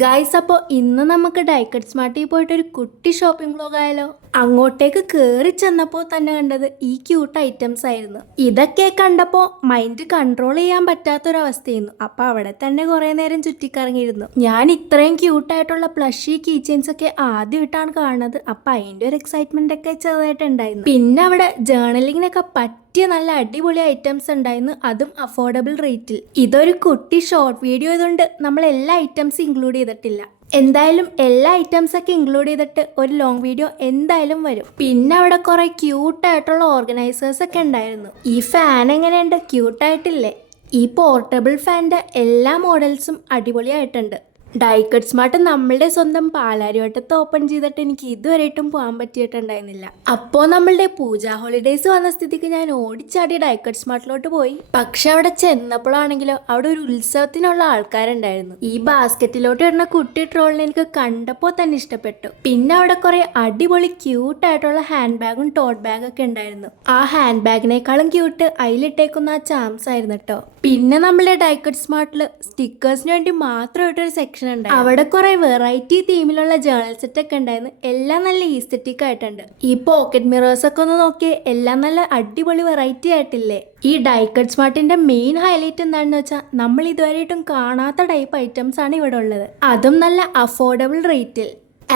Guys, അപ്പോൾ ഇന്ന് നമുക്ക് ഡൈക്കറ്റ് സ്മാർട്ടിൽ പോയിട്ട് ഒരു കുട്ടി ഷോപ്പിംഗ് വ്ലോഗ് ആയാലോ. അങ്ങോട്ടേക്ക് കയറി ചെന്നപ്പോൾ തന്നെ കണ്ടത് ഈ ക്യൂട്ട് ഐറ്റംസ് ആയിരുന്നു. ഇതൊക്കെ കണ്ടപ്പോൾ മൈൻഡ് കൺട്രോൾ ചെയ്യാൻ പറ്റാത്തൊരവസ്ഥയായിരുന്നു. അപ്പോൾ അവിടെ തന്നെ കുറേ നേരം ചുറ്റിക്കറങ്ങിയിരുന്നു. ഞാൻ ഇത്രയും ക്യൂട്ടായിട്ടുള്ള പ്ലഷി കീ ചെയിൻസ് ഒക്കെ ആദ്യമായിട്ടാണ് കാണുന്നത്. അപ്പം അതിൻ്റെ ഒരു എക്സൈറ്റ്മെന്റ് ഒക്കെ ചെറുതായിട്ടുണ്ടായിരുന്നു. പിന്നെ അവിടെ ജേർണലിങ്ങിനൊക്കെ പറ്റിയ നല്ല അടിപൊളി ഐറ്റംസ് ഉണ്ടായിരുന്നു, അതും അഫോർഡബിൾ റേറ്റിൽ. ഇതൊരു കുട്ടി ഷോർട്ട് വീഡിയോ ആയതുകൊണ്ട് നമ്മൾ എല്ലാ ഐറ്റംസും ഇൻക്ലൂഡ് ചെയ്തിട്ടില്ല. എന്തായാലും എല്ലാ ഐറ്റംസ് ഒക്കെ ഇൻക്ലൂഡ് ചെയ്തിട്ട് ഒരു ലോങ് വീഡിയോ എന്തായാലും വരും. പിന്നെ അവിടെ കുറെ ക്യൂട്ടായിട്ടുള്ള ഓർഗനൈസേഴ്സ് ഒക്കെ ഉണ്ടായിരുന്നു. ഈ ഫാൻ എങ്ങനെയുണ്ട്? ക്യൂട്ടായിട്ടില്ലേ? ഈ പോർട്ടബിൾ ഫാൻ്റെ എല്ലാ മോഡൽസും അടിപൊളിയായിട്ടുണ്ട്. ഡൈക്കറ്റ് സ്മാർട്ട് നമ്മളുടെ സ്വന്തം പാലാരിവട്ടത്ത് ഓപ്പൺ ചെയ്തിട്ട് എനിക്ക് ഇതുവരെയായിട്ടും പോകാൻ പറ്റിയിട്ടുണ്ടായിരുന്നില്ല. അപ്പോൾ നമ്മളുടെ പൂജ ഹോളിഡേയ്സ് വന്ന സ്ഥിതിക്ക് ഞാൻ ഓടിച്ചാടി ഡൈക്കറ്റ് സ്മാർട്ടിലോട്ട് പോയി. പക്ഷെ അവിടെ ചെന്നപ്പോഴാണെങ്കിലോ അവിടെ ഒരു ഉത്സവത്തിനുള്ള ആൾക്കാരുണ്ടായിരുന്നു. ഈ ബാസ്ക്കറ്റിലോട്ട് ഇടുന്ന കുട്ടി ട്രോളിനെ എനിക്ക് കണ്ടപ്പോൾ തന്നെ ഇഷ്ടപ്പെട്ടു. പിന്നെ അവിടെ കുറെ അടിപൊളി ക്യൂട്ടായിട്ടുള്ള ഹാൻഡ് ബാഗും ടോട്ട് ബാഗും ഒക്കെ ഉണ്ടായിരുന്നു. ആ ഹാൻഡ് ബാഗിനേക്കാളും ക്യൂട്ട് അതിലിട്ടേക്കുന്ന ആ ചാംസ് ആയിരുന്നു കേട്ടോ. പിന്നെ നമ്മളുടെ ഡൈക്കറ്റ് സ്മാർട്ടിൽ സ്റ്റിക്കേഴ്സിന് വേണ്ടി മാത്രമായിട്ടൊരു സെക്ഷൻ ഉണ്ട്. അവിടെ കുറെ വെറൈറ്റി തീമിലുള്ള ജേർണൽ സെറ്റ് ഒക്കെ ഉണ്ടായിരുന്നു. എല്ലാം നല്ല ഈസ്തെറ്റിക് ആയിട്ടുണ്ട്. ഈ പോക്കറ്റ് മിറേഴ്സ് ഒക്കെ ഒന്ന് നോക്കിയേ, എല്ലാം നല്ല അടിപൊളി വെറൈറ്റി ആയിട്ടില്ലേ? ഈ ഡൈക്കറ്റ് സ്മാർട്ടിന്റെ മെയിൻ ഹൈലൈറ്റ് എന്താണെന്ന് വെച്ചാൽ നമ്മൾ ഇതുവരെയായിട്ടും കാണാത്ത ടൈപ്പ് ഐറ്റംസ് ആണ് ഇവിടെ ഉള്ളത്, അതും നല്ല അഫോർഡബിൾ റേറ്റിൽ.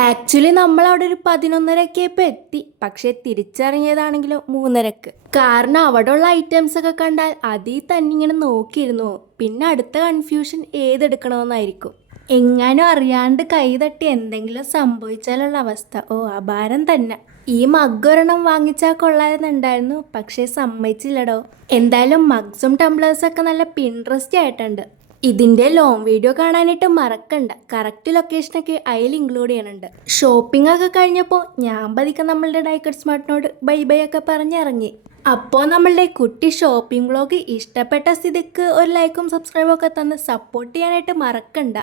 ആക്ച്വലി നമ്മൾ അവിടെ ഒരു 11:30 ഇപ്പം എത്തി. പക്ഷെ തിരിച്ചറിഞ്ഞതാണെങ്കിലോ 3:30. കാരണം അവിടെ ഉള്ള ഐറ്റംസ് ഒക്കെ കണ്ടാൽ അതിൽ തന്നെ ഇങ്ങനെ നോക്കിയിരുന്നു. പിന്നെ അടുത്ത കൺഫ്യൂഷൻ ഏതെടുക്കണമെന്നായിരിക്കും. എങ്ങാനും അറിയാണ്ട് കൈ തട്ടി എന്തെങ്കിലും സംഭവിച്ചാലുള്ള അവസ്ഥ അപാരം തന്നെ. ഈ മഗ് ഒരെണ്ണം വാങ്ങിച്ചാൽ കൊള്ളായിരുന്നുണ്ടായിരുന്നു, പക്ഷേ സമ്മതിച്ചില്ലടോ. എന്തായാലും മഗ്സും ടംബ്ലേഴ്സൊക്കെ നല്ല പിൻട്രസ്റ്റ് ആയിട്ടുണ്ട്. ഇതിൻ്റെ ലോങ് വീഡിയോ കാണാനായിട്ട് മറക്കണ്ട. കറക്റ്റ് ലൊക്കേഷനൊക്കെ അതിൽ ഇൻക്ലൂഡ് ചെയ്യുന്നുണ്ട്. ഷോപ്പിംഗ് ഒക്കെ കഴിഞ്ഞപ്പോൾ ഞാൻ പതിക്കെ നമ്മളുടെ ഡൈക്കറ്റ് സ്മാർട്ടിനോട് ബൈ ബൈ ഒക്കെ പറഞ്ഞിറങ്ങി. അപ്പോൾ നമ്മളുടെ കുട്ടി ഷോപ്പിംഗ് വ്ലോഗ് ഇഷ്ടപ്പെട്ട സ്ഥിതിക്ക് ഒരു ലൈക്കും സബ്സ്ക്രൈബും ഒക്കെ തന്ന് സപ്പോർട്ട് ചെയ്യാനായിട്ട് മറക്കണ്ട.